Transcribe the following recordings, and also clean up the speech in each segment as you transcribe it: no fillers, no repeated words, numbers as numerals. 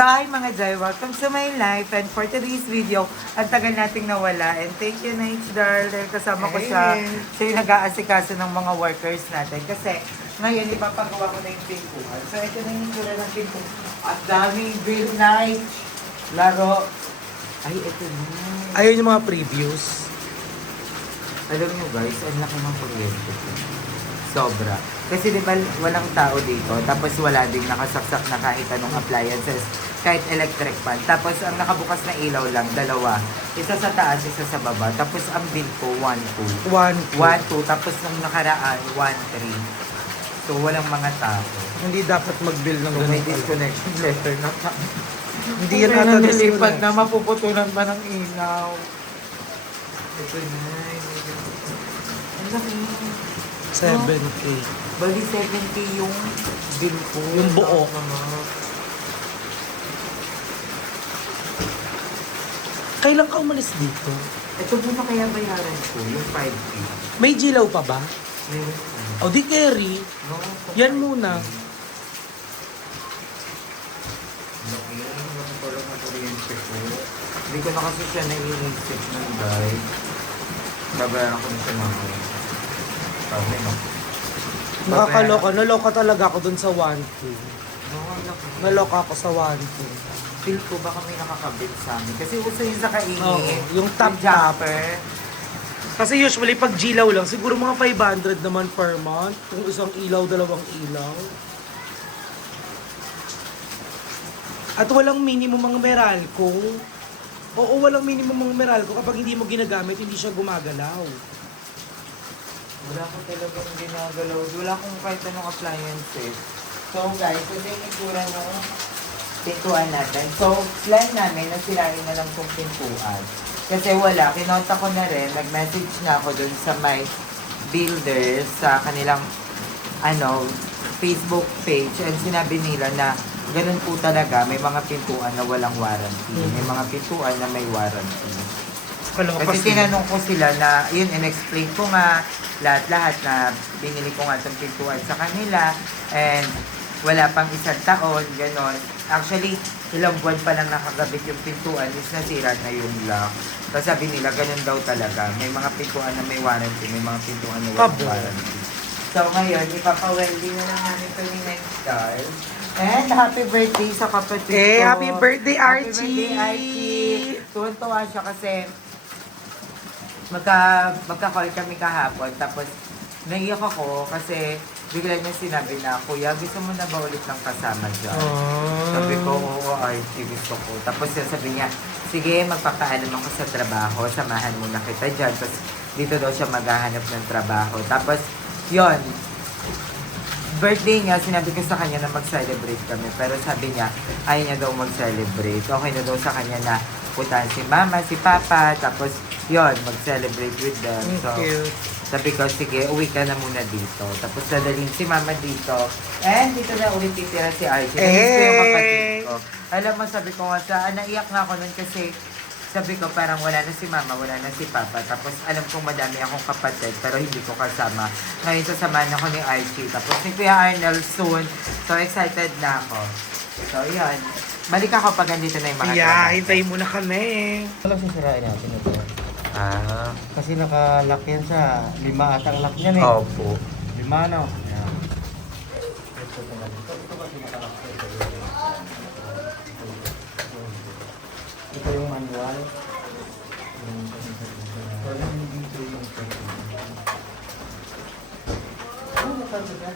So hi mga Jai, welcome to my life and for today's video, ang tagal nating nawala and thank you Nate Darl dahil kasama ko siya. Siya yung nag-aasikaso ng mga workers natin kasi ngayon ipapagawa ko na yung pintuan. So ito na yung tura ng pintuan. At daming bill night, laro. Ay, ito na. Ayun yung mga previews. Alam nyo guys, ang laki ng kuryente ko. Sobra. Kasi di ba walang tao dito, tapos wala ding nakasaksak na kahit anong appliances, kahit electric fan. Tapos ang nakabukas na ilaw lang, dalawa. Isa sa taas, isa sa baba. Tapos ang bill ko, 1-2. 1-2. 1-2. Tapos nung nakaraan, 1-3. So walang mga tao. Hindi dapat mag-bill ng So may ganun. disconnection letter na pa. Hindi yan ata nilipad disconnect. na mapuputulan pa ng ilaw. Ito na. Ang laki. 7K. Bali 7K yung bill ko. Yung buo. Kailan ka umalis dito? Ito muna kaya bayaran ko, yung 5K. May jilaw pa ba? Meron pa. O di carry. No, Yan muna. Laki yan. Laki pala ng kuryente ko. Hindi ko na kasi siya naiisip ng guys. Babayaran ko na siya mamaya. Sabi no. Nakakaloka. Naloka talaga ako dun sa 1K. No, laki. Naloka ako sa 1K. Feel ko baka may nakakabit sa amin. Kasi uso yung sa kaingin. Oo, yung top jumper. Kasi usually pag jilaw lang, siguro mga 500 naman per month. Kung isang ilaw, dalawang ilaw. At walang minimum ang Meralco. Oo, walang minimum ang Meralco. Kapag hindi mo ginagamit, hindi siya gumagalaw. Wala ko talagang ginagalaw. Wala akong kahit anong appliances. So guys, ito yung itsura ng pintuan natin. So, plan namin na sirain na lang itong pintuan. Kasi wala, kinonta ko na rin, nag-message na ako dun sa my builder sa kanilang Facebook page and sinabi nila na ganun po talaga, may mga pintuan na walang warranty. May mga pintuan na may warranty. Kasi tinanong ko sila na, yun, in-explain ko nga lahat-lahat na binili ko nga itong pintuan sa kanila and wala pang isang taon, gano'n. Actually, ilang buwan pa lang nakagabit yung pintuan is nasira na yung lock. Kasi sabi nila, ganun daw talaga. May mga pintuan na may warranty, may mga pintuan na walang warranty. So ngayon, ipapa-welding na lang namin ito ni Nenstar. And happy birthday sa kapatid ko. Happy birthday, Archie! Happy birthday, Archie! Tuwan-tuwa siya kasi magka-call kami kahapon. Tapos naiyak ako kasi bigla niya sinabi na, Kuya, gusto mo na ba ulit ng kasama dyan? Sabi ko, oo, Archie, gusto ko. Tapos sabi niya, sige, magpapaalam ako sa trabaho, samahan muna kita dyan. Tapos dito daw siya maghahanap ng trabaho. Tapos, yon birthday niya, sinabi ko sa kanya na mag-celebrate kami. Pero sabi niya, ayaw niya daw mag-celebrate. Okay na daw sa kanya na puntahan si Mama, si Papa. Tapos, yon mag-celebrate with them. So, sabi ko, sige, uwi ka na muna dito. Tapos dadalhin si Mama dito. And dito na ulit titira si Archie. Namiss ko yung kapatid ko. Alam mo, sabi ko nga naiyak nga ako nun kasi sabi ko parang wala na si Mama, wala na si Papa. Tapos alam kong madami akong kapatid pero hindi ko kasama. Ngayon sasamahan ako ni Archie. Tapos ni Kuya Arnold soon. So excited na ako. So yan. Balik ako pag andito na yung mga hintayin mo na kami. Walang sisirain natin ito. Kasi naka-lock yan sa 5 atang lock niyan eh. Opo. 5 no? Ayan. Ito yung manual.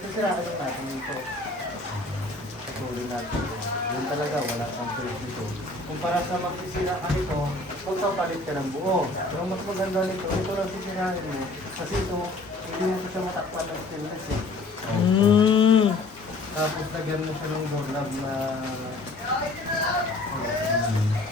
Sisirain lang natin ito. Patuloy natin ito. Yun talaga, wala kang pwede dito. Kumpara sa magsisira ka nito, magpapalit ka ng buo. Pero mas maganda nito, ito lang sisirain mo. Kasi ito, hindi mo siya matakpan ng stainless eh. Tapos lagyan mo siya ng doorknob na...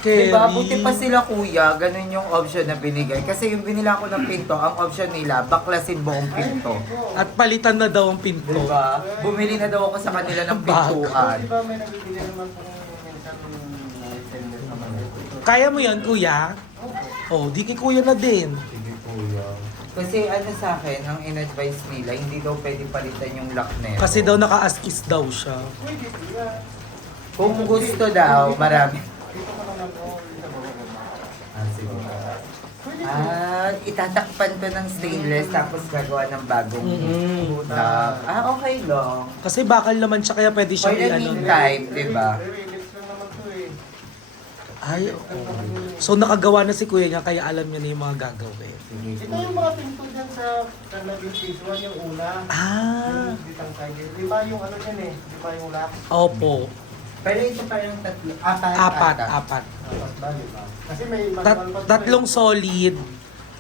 Diba, buti pa sila kuya, ganun yung option na binigay. Kasi yung binila ko ng pinto, ang option nila, baklasin buong pinto. At palitan na daw ang pinto. Diba? Bumili na daw ako sa kanila ng pintuan. Di ba may nabibili naman kung minsan stainless naman. Kaya mo yan, kuya? Oh, di kay kuya na din. Sige kuya. Kasi ano sa akin, ang in-advise nila, hindi daw pwede palitan yung lock na yun. Kasi daw naka-askis daw siya. Pwede kuya. Kung gusto daw, marami. Dito ka naman, oh, sa baba. Ah, sige. Pwede Itatakpan to ng stainless tapos gagawa ng bagong Mm-mm. tap. Okay lang. Kasi bakal naman siya kaya pwede siya For the meantime, di ba? Re-release lang naman to eh. Ay, oo. So nakagawa na si kuya niya kaya alam niya na yung mga gagawin. Ito yung mga pinto dyan sa Cannabis Phase 1, yung una. Ah, Yung ditang kaya. Lima yung ano yan eh. Lima yung lock. opo. Pero ito pa yung tatlo. Apat. Apat, ata. apat. Apat ba, di ba? Kasi may manual pa to Tatlong eh. solid.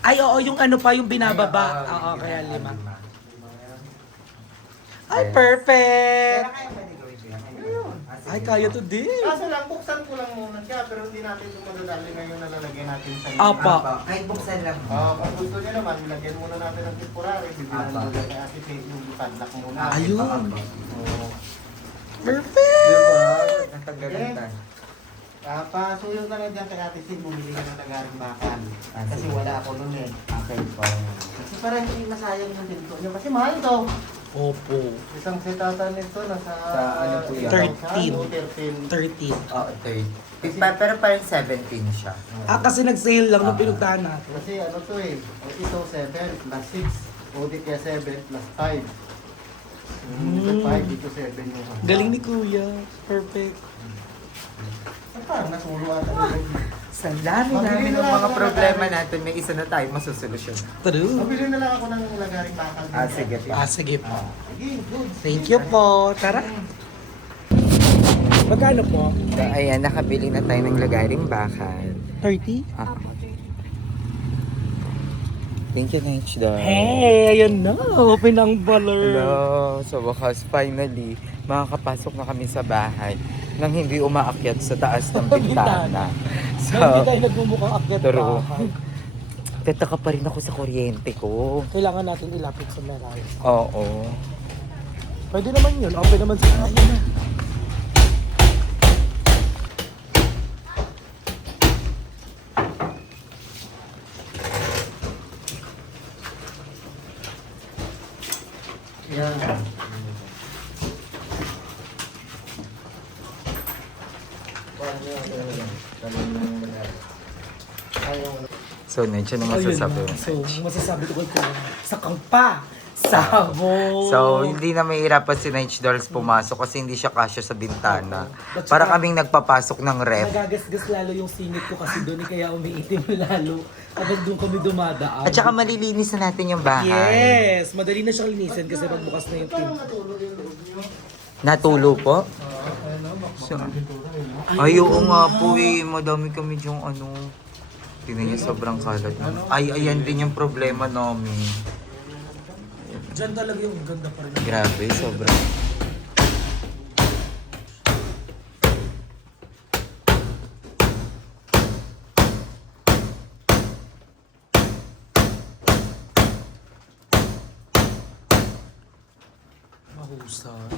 Ay, oo, yung ano pa, yung binababa. Ay, Oo, kaya lima. Lima yan. Ay, Yes. perfect! Pero kaya pwede gawin ko yan. Ayun. Ay, kaya to din. Kaso lang, buksan ko lang muna siya, pero hindi natin ito madadali ngayon na lalagyan natin sa Apa. Kahit buksan lang. Kung gusto niya naman, ilagyan muna natin ng temporary, bibigyan Apa. muna kay Ate Faith yung ipadlock muna. Ayun. Oo. Perfect! Diba? Natanggalan tayo. Pasuyo ka na dyan kay Ate Faith, bumili ka ng tagaring bakan. Ah, Kasi sige. wala ako nun eh. Okay po. Kasi parang hindi masayang yung pinto niya. Kasi mahal to. Opo. Isang sitatan nito nasa... Sa ano po yan? 13. 13. 13. Oo, third. Pero parang 17 siya. Ah, kasi nag-sale lang nung pinuntahan natin. Kasi ano to eh, ito 7 plus 6, audit kaya 7 plus 5. Dito 5, dito 7 yung ano. Galing ni kuya. Perfect. Ay, parang nasulo ata nila. Sa dami namin ng mga problema natin, may isa na tayo masusolusyon. True. Mabili na lang ako ng lagaring bakal. Ah, sige po. Ah, sige po. Sige, good. Thank you po. Tara. Magkano po? So, ayan, nakabili na tayo ng lagaring bakal. 30? Ah. Thank you, Nate. Hey, ayun na. Open ang baller. Hello. So, wakas, finally, makakapasok na kami sa bahay nang hindi umaakyat sa taas ng bintana. So, Hindi tayo nagmumukhang akyat True. bahay. tataka pa rin ako sa kuryente ko. Kailangan natin ilapit sa meral. Oo. Pwede naman yun. Open naman sa ayun na. Yan. So, nandiyan na Ayun masasabi na. mo. So, masasabi ko kay Kuya, sakang pa! Sabo! So, hindi na mahirapan si Night Dolls pumasok kasi hindi siya kasya sa bintana. At Para saka- kaming nagpapasok ng ref. Nagagasgas lalo yung singit ko kasi doon kaya umiitim lalo kapag doon kami dumadaan. At saka malilinis na natin yung bahay. Yes! Madali na siyang linisin kasi pagbukas na yung team. Natulo po? So, ay, oo nga po eh. Madami kami yung ano. Tingnan niyo, sobrang kalat na. Ay, ayan din yung problema namin. Diyan talaga yung ganda pa rin. Grabe, sobrang. Mahusay.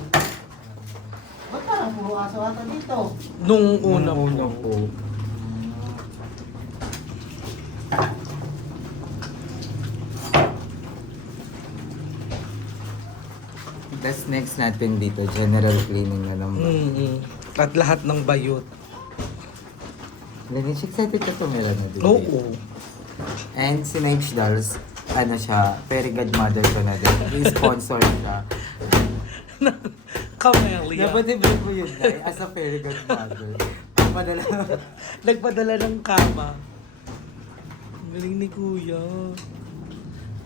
Ba't parang puro aso ata dito? Nung una po. That's next natin dito, general cleaning na lang. At lahat ng bayot. Lagi excited ka tumira na dito. Oo. And si Night Dolls, ano siya, very good mother ko na din. Sponsor siya. Camellia. Napatibig mo yun, Day, as a very good mother. Padala. Nagpadala ng kama. Ang galing ni Kuya.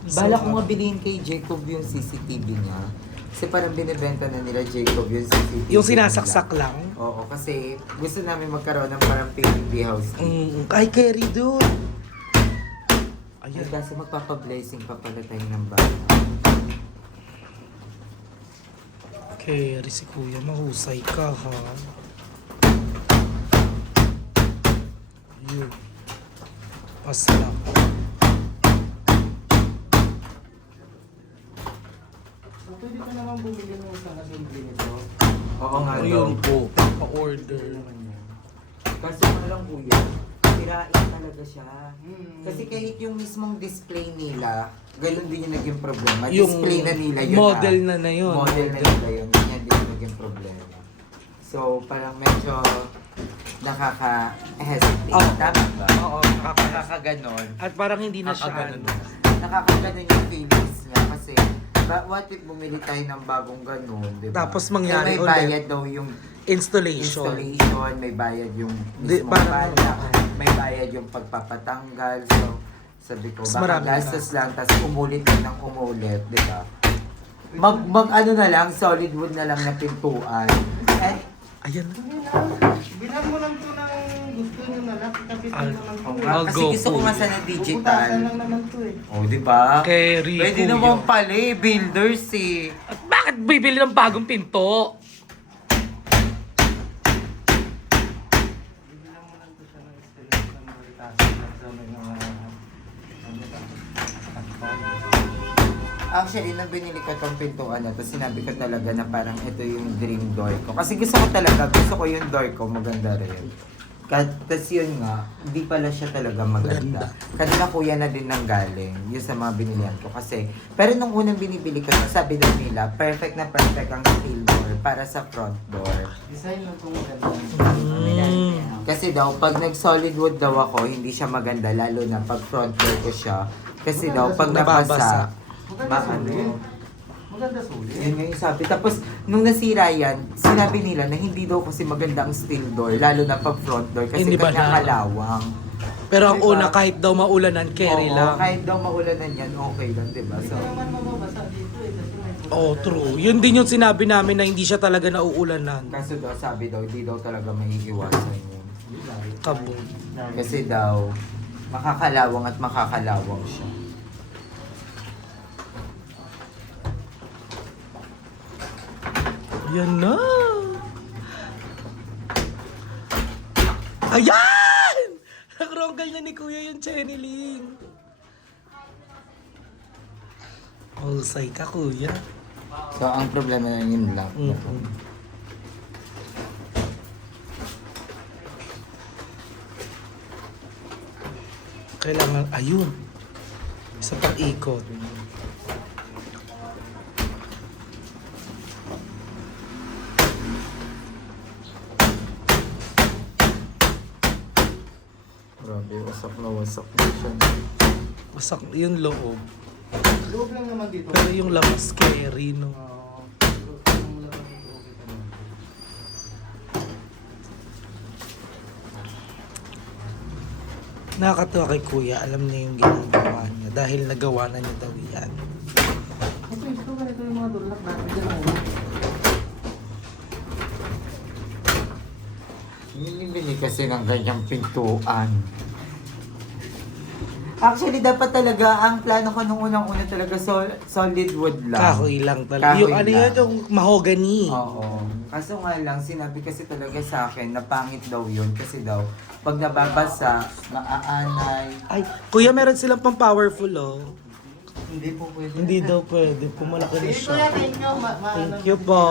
Bala ko nga bilhin kay Jacob yung CCTV niya. Kasi parang binibenta na nila Jacob yung CCTV. Yung sinasaksak lang. Oo, kasi gusto namin magkaroon ng parang PBB house. Ay, carry doon. Ay, Ayan. kasi magpapablessing pa pala tayo ng bata. Carry si Kuya. Mahusay ka, ha? Yun. Paslak. So, pwede ka naman bumili ng isang assembly nito. Oo nga Ayun daw. po. Pa-order. Kasi ano lang kuya, sirain talaga siya. Hmm. Kasi kahit yung mismong display nila, ganun din yung naging problema. Yung Display na nila yun. model na yun. Model na nila yun. Ganyan din yung naging problema. So, parang medyo nakaka-hesitate. Oo. Tama ba? Oo, Nakakaganon. At parang hindi na siya Nakakaganon. ano. Nakakaganon yung feelings niya kasi what if bumili tayo ng bagong ganon, di ba? Tapos mangyari may ulit. bayad daw yung Installation. may bayad yung Di, mismong parang- bala, may bayad yung pagpapatanggal. So, sabi ko, Mas baka marami gastos lang, tapos umulit lang ng umulit, di ba? Mag ano na lang, solid wood na lang na pintuan. And, Ayan. Bilang mo lang to ng gusto nyo na lang. Kapitan mo lang to. I'll kasi go gusto ko full. nga sana Bubutasan digital. lang naman to eh. Oh, di ba? Kay Rico Pwede naman yun. pala eh, builders eh. At bakit bibili ng bagong pinto? Bilang mo lang to siya ng installation ng butasan at sa mga Actually, nung binili ko tong pintuan na to, sinabi ko talaga na parang ito yung dream door ko. Kasi gusto ko yung door ko, maganda rin. Tapos yun nga, hindi pala siya talaga maganda. Kanina kuya na din nang galing, yun sa mga binilihan ko. Kasi, pero nung unang binibili ko, sabi daw nila, perfect na perfect ang steel door para sa front door. design lang itong maganda. Kasi daw, pag nag-solid wood daw ako, hindi siya maganda, lalo na pag front door ko siya. Kasi daw, pag Nababasa. nabasa, Maganda sulit. maano. Maganda sulit. Yun nga yung sabi. Tapos, nung nasira yan, sinabi nila na hindi daw kasi maganda ang steel door, lalo na pag front door, kasi Hindi ba kanya na- kalawang. Pero ang Diba? una, kahit daw maulanan, carry Oo, lang. kahit daw maulanan yan, okay lang, diba? Hindi So, ka naman mababasa dito eh. Kasi may Oh, true. Yun din yung sinabi namin na hindi siya talaga nauulanan. kaso daw, sabi daw, hindi daw talaga may iiwasan yun. Kabo. Kasi daw, makakalawang at makakalawang siya. Yan na. Ayan! Nagronggal na ni Kuya yung Cheneling. Husay ka, Kuya. So, ang problema na yun lang. Kailangan, ayun. Isa pang ikot. Grabe, wasak na siya. Wasak yung loob. loob lang naman dito. Pero yung labas scary, no? Yung labas dito, okay ka naman. Nakakatuwa kay Kuya, alam niya yung ginagawa niya dahil nagawa na niya daw yan. Ito ganito yung mga durlak natin dyan. Binibili kasi ng ganyang pintuan. Actually, dapat talaga, ang plano ko nung unang-una talaga solid wood lang. Kahoy lang talaga. Kahoy Yung ano lang. yun, yung mahogany. Oo. Kaso nga lang, sinabi kasi talaga sa akin na pangit daw yun. Kasi daw, pag nababasa, maaanay. Ay, Kuya, meron silang pang powerful, oh. Hindi po pwede. Hindi daw pwede, pumalaki na Sige siya. kuya, thank you. Thank you po.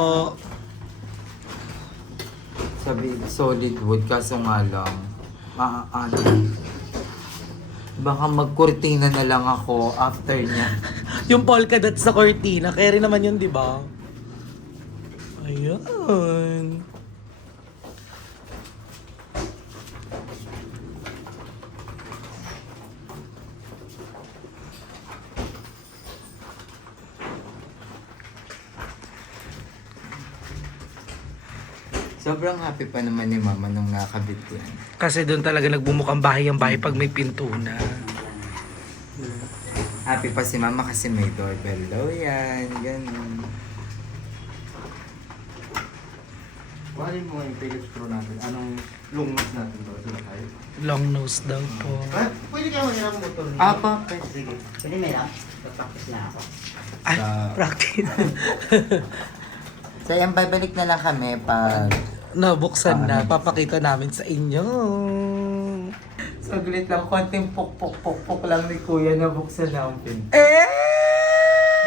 Sabi, solid wood, kaso nga lang, maaanay. Baka magkurtina na lang ako after niya. Yung polka dot sa cortina, kaya rin naman yun, di ba? Ayan. Sobrang happy pa naman ni Mama nung nakabit yan. Kasi doon talaga nagbumukang bahay ang bahay pag may pinto na. Happy pa si Mama kasi may doorbell daw yan. Ganun. Kuhanin mo yung Philips Pro natin. Anong long nose natin to? Sila tayo. Long nose daw po. Pwede kayo maghanap ng motor niyo. Apa, Sige. Pwede may lang. Practice na ako. Ay, Sa- practice. So yan, babalik na lang kami pag... Nabuksan na, papakita namin sa inyo. Saglit lang, konting pok lang ni Kuya na buksan namin. Eh!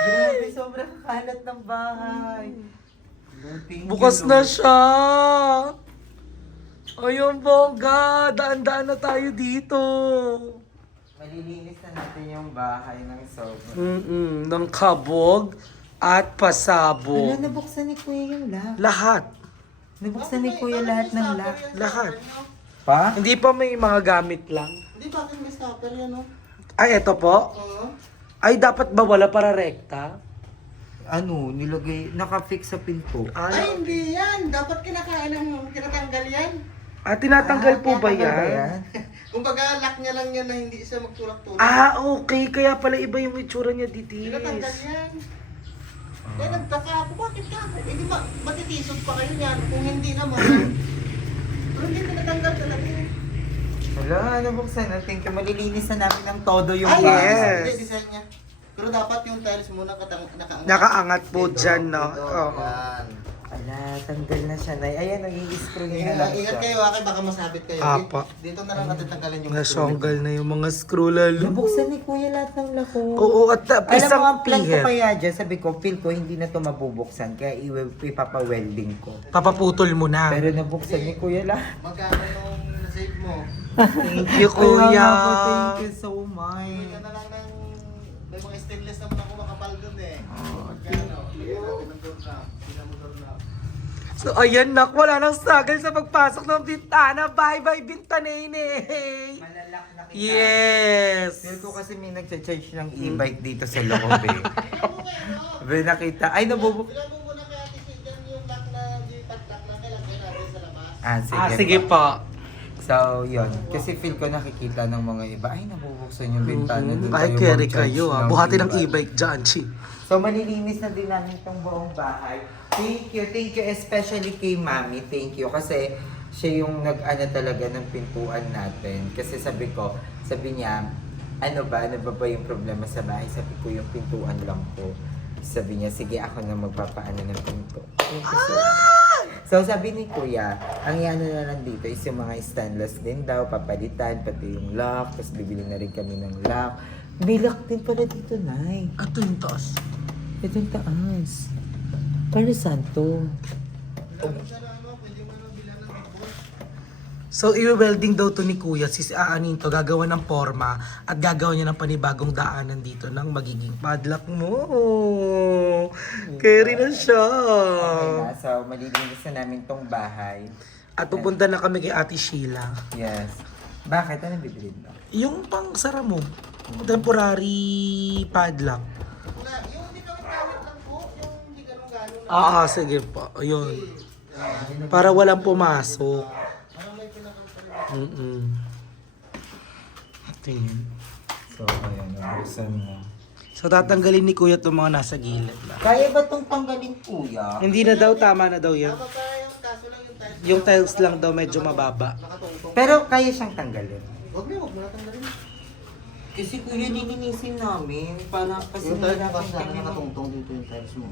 Grabe, sobrang kalat ng bahay. Thank you, Bukas na Lord. siya! Ayun, bongga! Daan-daan na tayo dito! Malilinis na natin yung bahay ng sobra. Ng kabog at Ano, pasabog. nabuksan ni Kuya yung lock? Lahat. Nabuksan ni Kuya lahat ng lock. Lahat. Pa? Hindi pa may mga gamit lang. Hindi, bakit may stopper yan, no? Ay, eto po. Oo. Ay, dapat ba wala para rekta? Ano, nilagay, nakafix sa pinto. Ay, hindi yan. Dapat kinatanggal yan. Tinatanggal po ba Tinatanggal yan? Kumbaga, lock niya lang yan na hindi siya magtulak-tulak. Okay. Kaya pala iba yung itsura niya, Ditis. Tinatanggal yan. Kaya nagtaka ako, bakit ka? Hindi ba, matitisod pa kayo yan? Kung hindi naman. Pero hindi tinatanggal talaga yan. Wala, nabuksan natin. Kaya malilinis na namin ng todo yung Ay, yes. Hindi, design niya. Pero dapat yung tiles muna nakaangat. Nakaangat po Dito, dyan, no? dito, Oo. yan. Ala, tanggal na siya, Nay. Ayan, nag-i-screw niya lang Ingat siya. kayo, kay baka masabit kayo. Apa. Dito na lang natin tanggalin yung Nasonggal na yung mga screw lalo. Nabuksan ni Kuya lahat ng lako. Oo, at Alam mo, isang ang plan ko pihet. kaya dyan, sabi ko, feel ko hindi na to mabubuksan, kaya ipapa-welding ko. Papaputol mo na. Pero nabuksan ni Kuya lahat. Magkano yung nasave mo? Thank you, Kuya. Kaya nga po, thank you so much. Bigyan na lang ng... May mga stainless naman ako makapal dun eh. Oh, Magkano? Bigyan natin ng doorknob. Bigyan mo doorknob. So, ayan nak, wala nang struggle sa pagpasok ng bintana. Bye-bye, bintanene! Malalak na kita. Yes! Feel ko kasi may nagcha-charge ng e-bike dito sa loob eh. May nakita. Ay, nabubuk... Bigyan mo muna kay Ate Siljan yung lock na G-Pack lock na kailangan natin sa labas. Sige po. So, yun. Kasi feel ko nakikita ng mga iba, ay, nabubuksan yung bintana. Doon Ay, tayo carry mag-charge kayo ng Buhati ng e-bike dyan, Chi. So, malilinis na din namin itong buong bahay. Thank you, especially kay Mami. Thank you. Kasi siya yung nag-ano talaga ng pintuan natin. Kasi sabi niya, ano ba yung problema sa bahay? Sabi ko, yung pintuan lang po. Sabi niya, sige ako na magpapaano ng pinto. Thank you so much. So, sabi ni Kuya, ang iano na lang dito is yung mga stainless din daw, papalitan, pati yung lock, tapos bibili na rin kami ng lock. May lock din pala dito, Nay. At ito yung taas. Ito yung taas. Para saan to? So, i-welding daw to ni Kuya. Aanin to, gagawa ng forma at gagawa niya ng panibagong daanan dito ng magiging padlock mo. Carry na siya. Okay na. So, malilinis na namin tong bahay. At pupunta na kami kay Ate Sheila. Yes. Bakit? Ano bibili mo? Yung pang sara mo, temporary padlock. Wala, yung hindi kami kawit lang po, yung hindi ganun-ganun na. Sige po. Ayun. Para walang pumasok. Parang may pinakang Tingin. So, ayan. Nabuksan mo. So, tatanggalin ni Kuya itong mga nasa gilid lang. Kaya ba itong tanggalin, Kuya? Hindi na daw, tama na daw yan. Tama pa yung kaso lang yung tiles. Yung tiles lang daw medyo mababa. Nakatungtong. Pero kaya siyang tanggalin. Huwag mo natanggalin. Kasi Kuya, nilinisin namin. Para kasi Yung tiles na nahirapan kasi kami ng- nakatungtong dito yung tiles mo.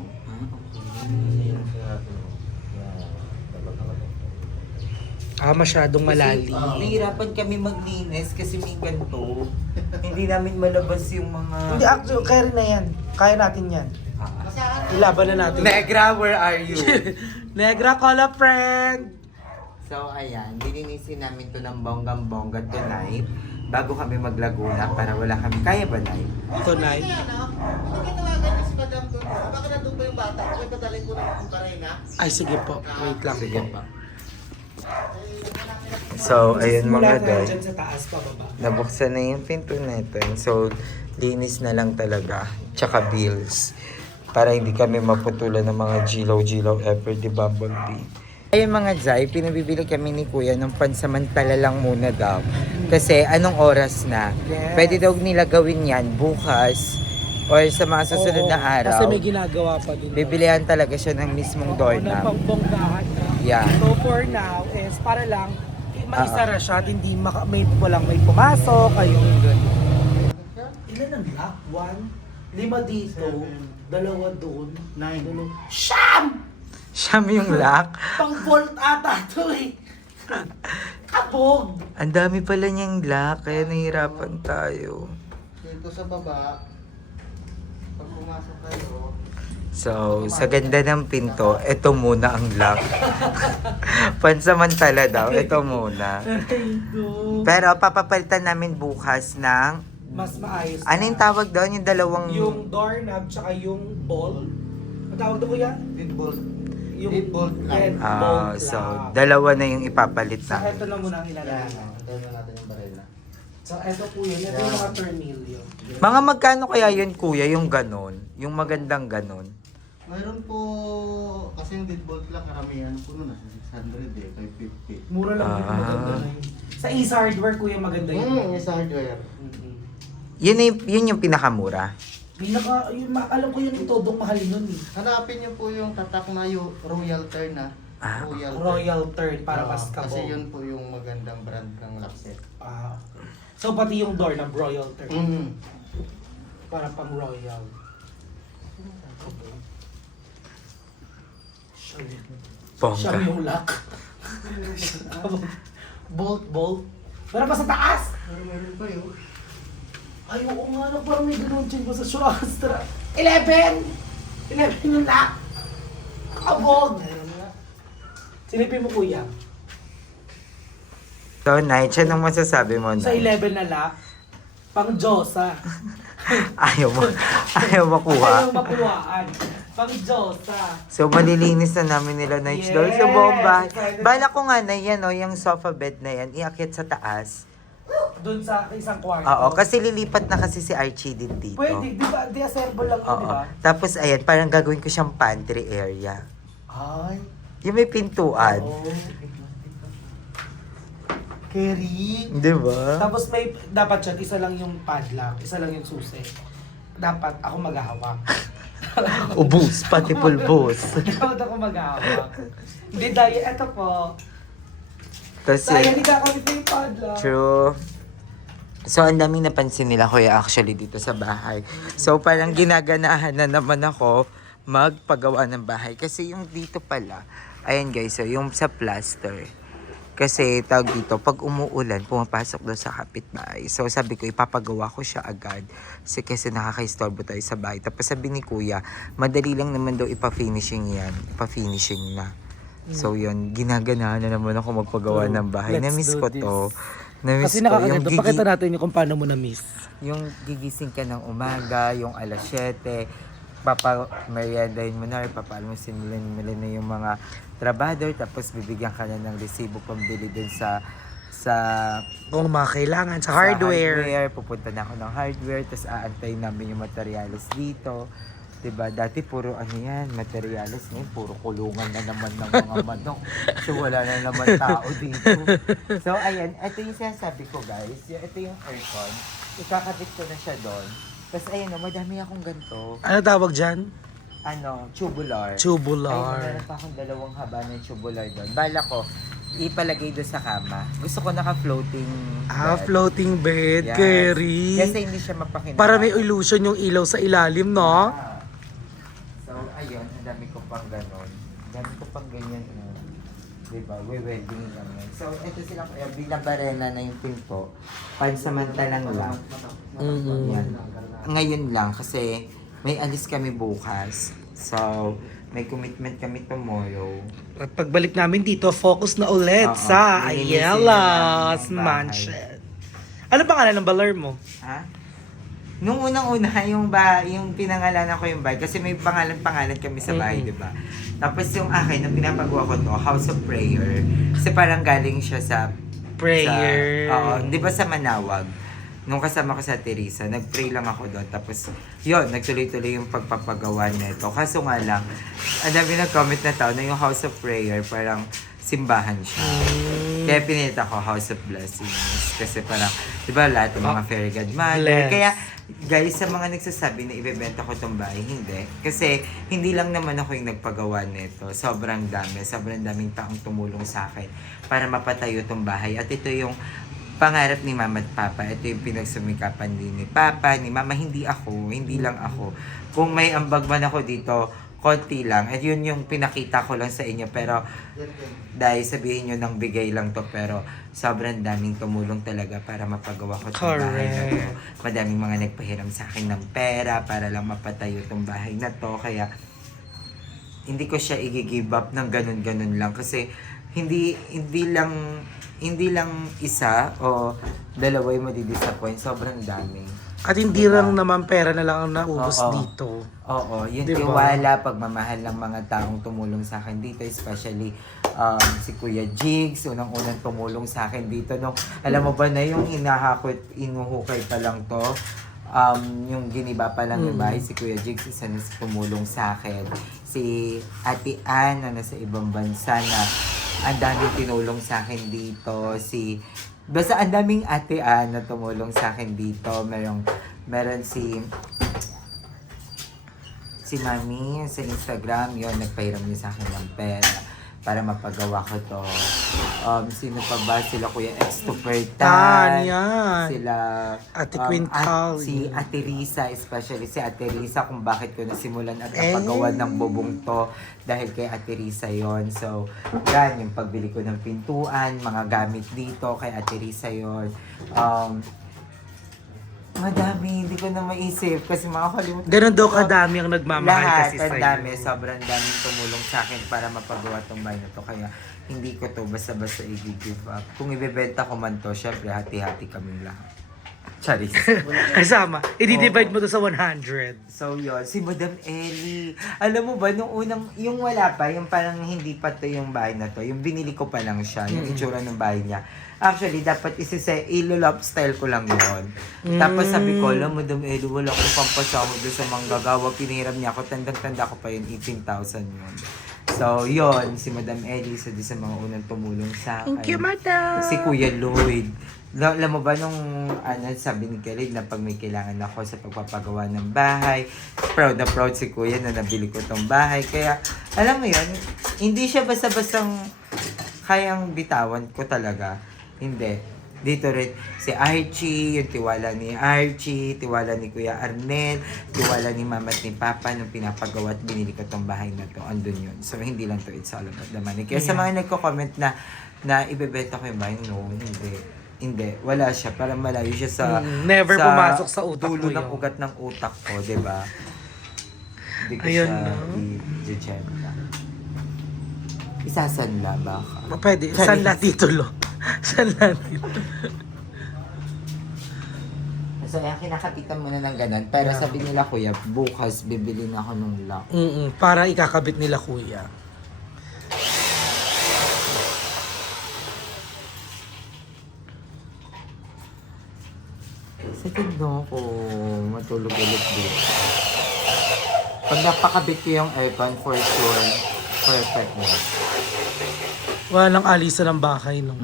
Masyadong malalim. Nahirapan kami maglinis kasi may ganito. Hindi namin malabas yung mga... Hindi, actually, carry na yan. Kaya natin yan. Masahan. Ilaban na natin. Negra, where are you? Negra, call a friend! So, ayan, lilinisin namin to ng bonggang-bongga tonight bago kami maglaguna para wala kami. Kaya ba, Nay? Tonight. Kaya na, hindi kinawagan ni si Madam doon. Bakit nandun pa yung bata? Okay, padalhin ko ng parena. Ay, sige po. Wait lang. Sige pa. So, ayun mga guys. Dyan sa taas, pababa. Nabuksan na yung pinto natin. So, linis na lang talaga. Tsaka bills. Para hindi kami maputulan ng mga jilaw-jilaw ever di Bumblebee. Ayun mga Jai, pinabibili kami ni Kuya ng pansamantala lang muna daw. Kasi anong oras na? Yes. Pwede daw nila gawin yan bukas or sa mga susunod na Kasi araw. may ginagawa pa din. Bibilihan talaga siya ng mismong doorknob. Pangbonggahan na. Yeah. So for now is para lang maisara siya at hindi walang may pumasok, ayun gano'n. Ilan ang lock? 1, 5 dito, 2 doon, 9. Siyam! Siyam yung lock. Pang bolt ata to eh. Kabog! Ang dami pala niyang lock, kaya nahihirapan tayo. Dito sa baba, pag pumasok kayo, So, sa ganda ng pinto, ito muna ang lock. Pansamantala daw, ito muna. Pero papapalitan namin bukas ng... Mas maayos. Ano yung tawag doon? Yung dalawang... Yung doorknob tsaka yung ball. Ang tawag doon kuya? pinball. Deep bolt lang. head bolt So, lang. dalawa na yung ipapalit So, na. ito na muna ang Yan, ilalagay. antayin na natin yung barela. So, ito po yun. Ito yung mga tornilyo. Mga magkano kaya yun, kuya, yung ganon? Yung magandang ganon? Mayroon po, kasi yung dead bolt lang, karamihan po nun, nasa 600 eh, 550. Mura lang yun. Maganda na yun. Sa Ace Hardware, kuya, maganda yun. Yes, hardware. Mhm. Yun yung pinakamura. Alam ko yun yung todong mahal nun eh. Hanapin niyo po yung tatak na yung Royal Turn na. Ah, Royal Turn para Oo, mas kabog. Kasi yun po yung magandang brand ng lockset. Ah, okay. So, pati yung door ng Royal Turn. Mm. Para pang Royal. Siyam Bongga. yung lock. bolt. Pero pa sa taas! Meron pa yun. Ay, oo nga, no, parang may ganun dyan sa Show Astra. 11 yung lock! Kabog! Silipin mo, kuya. So, Night, siya nang masasabi mo, Sa Night. 11 na lock, pang Diyosa. Ayaw makuha. Ayaw makuhaan. Pang Diyosa. So, malilinis na namin nila Night Yes! doon sa buong bahay. Bala ko nga na yan, yung sofa bed na yan, iakyat sa taas. Doon sa isang kwarto. Oo, kasi lilipat na kasi si Archie din dito. Pwede, di ba? Di-assemble lang yun, di Oo. ba? Tapos, ayan, parang gagawin ko siyang pantry area. Ay. Yung may pintuan. Oh. Kerry. Di ba? Tapos may, dapat siya, isa lang yung padlock, isa lang yung susi. Dapat ako maghahawak. Ubus, pati pulbos. Dapat ako maghahawak. Hindi, dahil, eto po. Kasi, Dahil hindi kakamit na yung padlock. true. So, ang daming napansin nila kuya actually dito sa bahay. So, parang ginaganahan na naman ako magpagawa ng bahay. Kasi yung dito pala, ayan guys, so yung sa plaster. Kasi tawag dito, pag umuulan, pumapasok doon sa kapitbahay. So, sabi ko, ipapagawa ko siya agad. Kasi nakaka-istorbo tayo sa bahay. Tapos sabi ni kuya, madali lang naman daw ipa-finishing yan. Ipa-finishing na. So, yun, ginaganahan na naman ako magpagawa ng bahay. Let's Na-miss do ko this. to. Na-miss Kasi ko. nakakaganda. Pakita natin yung kung paano mo na-miss. Yung gigising ka ng umaga, yung alas 7, meriendahin mo na, papaalmusin mo na yung mga trabador, tapos bibigyan ka na ng resibo pambili dun sa Kung mga kailangan sa Pupunta na ako ng hardware, tapos aantayin namin yung materials dito. Diba? Dati puro ano yan, materials ngayon, puro kulungan na naman ng mga manok. So wala na naman tao dito. So ayan, ito yung sinasabi ko guys. Ito yung aircon. Ikakabit ko na siya doon. Tapos ayan o, madami akong ganito. Ano tawag dyan? Tubular. Tubular. Ayun, meron pa akong dalawang haba ng tubular doon. Bala ko, ipalagay doon sa kama. Gusto ko naka-floating bed. Floating bed, Yes. Kerry. Kasi hindi siya mapakinabang. Para may illusion yung ilaw sa ilalim, no? Ah. So, ayun, ang dami ko pang ganon. Ang dami ko pang ganyan. Diba? We-wedding lang yan. So, ito sila kaya binabarena na yung pinto. Pansamantalang lang. Yan. Ngayon lang kasi may alis kami bukas. So, may commitment kami tomorrow. At pagbalik namin dito, focus na ulit Oo, sa lilinisin na Ayelas namin yung bahay. Mansion. Ano pangalan ng baler mo? Ha? Nung unang-una, yung pinangalanan ko yung bahay, kasi may pangalan-pangalan kami sa bahay, di ba? Tapos yung akin, nung pinapagawa ko to, House of Prayer. Kasi parang galing siya sa... Prayer. Oo, di ba sa Manawag? Nung kasama ko sa Teresa, nag-pray lang ako doon. Tapos, yun, nagtuloy-tuloy yung pagpapagawa nito. Kaso nga lang, ang dami nag-comment na tao na yung House of Prayer, parang simbahan siya. Kaya pinita ko House of Blessings. Kasi parang, di ba lahat ng mga fairy godmother. Bless. Kaya, guys, sa mga nagsasabi na ibebenta ko tong bahay, hindi. Kasi, hindi lang naman ako yung nagpagawa nito. Sobrang daming taong tumulong sa akin para mapatayo tong bahay. At ito yung pangarap ni Mama at Papa. Ito yung pinagsumikapan din ni Papa, ni Mama. Hindi lang ako. Kung may ambag man ako dito, konti lang. At yun yung pinakita ko lang sa inyo. Pero dahil sabihin nyo nang bigay lang to, pero sobrang daming tumulong talaga para mapagawa ko itong bahay na to. Madaming mga nagpahiram sa akin ng pera para lang mapatayo itong bahay na to. Kaya hindi ko siya i-give up ng ganun-ganun lang. Kasi hindi lang isa o dalawa yung madidisappoint. Sobrang dami. At hindi lang naman pera na lang ang naubos Oo. dito. Oo, yung Diba? tiwala, pagmamahal ng mga taong tumulong sa akin dito, especially si Kuya Jigs, unang-unang tumulong sa akin dito. No, alam mo ba na yung inuhukay pa lang to, yung giniba pa lang yung bahay, si Kuya Jigs, isa na tumulong sa akin. Si Ate Ann, na nasa ibang bansa na ang daming tinulong sa akin dito. Basta ang daming Ate Ann na tumulong sa akin dito. Meron si Mami sa Instagram, yon nagpahiram niya sa akin ng pera para mapagawa ko to. Sino pa ba? Sila Kuya X2Pertan. Yan. Sila Ate Queen Cal. si Ate Risa, especially si Ate Risa, kung bakit ko nasimulan at napagawa ng bubong to dahil kay Ate Risa yon. So, yan, yung pagbili ko ng pintuan, mga gamit dito, kay Ate Risa yon. Madami, hindi ko na maisip kasi makakalimutan. Ganun daw kadami ang nagmamahal Lahat, kasi ang sa'yo. dami, sobrang daming tumulong sa akin para mapagawa tong bahay na to. Kaya hindi ko to basta-basta i-give up. Kung ibebenta ko man to, syempre hati-hati kaming lahat. Charis. Kasama. I-divide mo to sa 100. So yun, si Madam Ellie. Alam mo ba, nung unang, yung wala pa, yung parang hindi pa to yung bahay na to, yung binili ko pa lang siya, yung itsura ng bahay niya. Actually, dapat ilo-love style ko lang yun. Tapos sabi ko, alam, Madam Ellie, wala akong pampasama doon sa manggagawa. Pinahiram niya ako, tandang-tanda ko pa yun, 18,000 yun. So, yun, si Madam Ellie, sa mga unang tumulong sa akin. Thank you, Madam. Si Kuya Lloyd. Alam mo ba nung sabi ni Kelly na pag may kailangan ako sa pagpapagawa ng bahay, proud na proud si Kuya na nabili ko tong bahay. Kaya, alam mo yun, hindi siya basta-bastang kayang bitawan ko talaga. Hindi. Dito rin si Archie, yung tiwala ni Archie, tiwala ni Kuya Arnel, tiwala ni Mama at ni Papa nung pinapagawa at binili ko tong bahay na to. Andun yun. So, hindi lang to, it's all about the money. Kaya sa mga nagko-comment na ibebenta ko yung bahay, no, hindi, wala siya. Parang malayo siya sa... Never pumasok sa utak dulo mo ng yun. ugat ng utak ko, di ba? Hindi ko Ayun, siya no? i-jejenta. Isasanla baka. Pwede. Sanla titulo. Sanla titulo. So, ayan, kinakapitan mo na ng ganun. Pero sabi nila, Kuya, bukas bibili na ako ng lock. Para ikakabit nila kuya. Sa tigno ko, matulog ulit dito. Pag napakabit ko yung aircon, for sure, perfect na. Walang alisan ng bakay, no?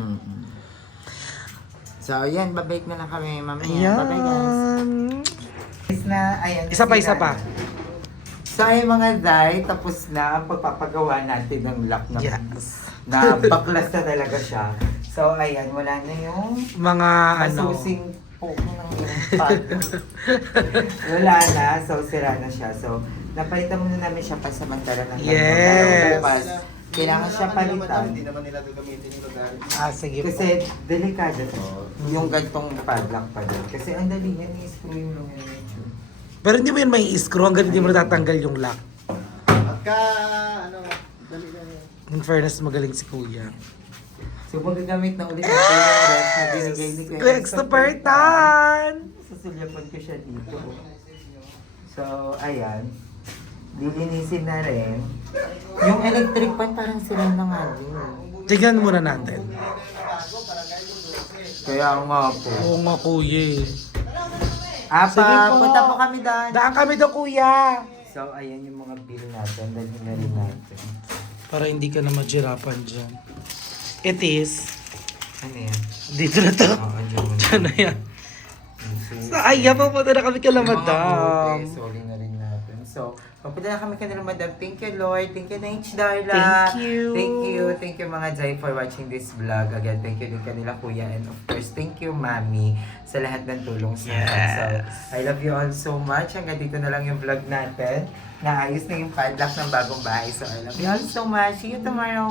So, ayan, babalik na lang kami mamaya. Bye-bye, guys. Ayan. Isa pa. So, ay mga day, tapos na ang pagpapagawa natin ng lock na Yes. na baklas na talaga siya. So, ayan, wala na yung Mga masusing po ng pag. Wala na, so sira na siya. So, napalitan muna namin siya pasamantala ng Yes. bukas. Kailangan siya palitan. Hindi naman nila gagamitin yung lugar. sige po. Kasi delikado to. Yung gantong padlock pa din. Kasi ang dali yan, i-screw yung mga medyo. Pero hindi mo yan may screw hanggang hindi mo natatanggal yung lock. At dali na yun. In fairness, magaling si kuya. So, magagamit na ulit natin yung ref na binigay ni Kuya. Kuya X2Pertan! Susulyapan ko siya dito. So, ayan. Lilinisin na rin. Yung electric pan parang sira na nga din. Tignan muna natin. Kaya nga po. Oo nga kuya. Sige po. Punta po kami doon. Daan kami daw kuya! So, ayan yung mga bill natin. Dalhin na rin natin. Para hindi ka na maghirapan dyan. It is. Ano yan? Dito na to. Oo, andyan mo na. Diyan na yan. Ay, papunta na kami kala madam. Sorry na rin natin. So, papunta na kami kanila madam. Thank you Lord. Thank you H. Darla. Thank you. Thank you mga Jai for watching this vlog. Again, thank you din kanila kuya. And of course, thank you mami sa lahat ng tulong sa akin. So, I love you all so much. Hanggang dito na lang yung vlog natin. Naayos na yung padlock ng bagong bahay. So, I love you all so much. See you tomorrow.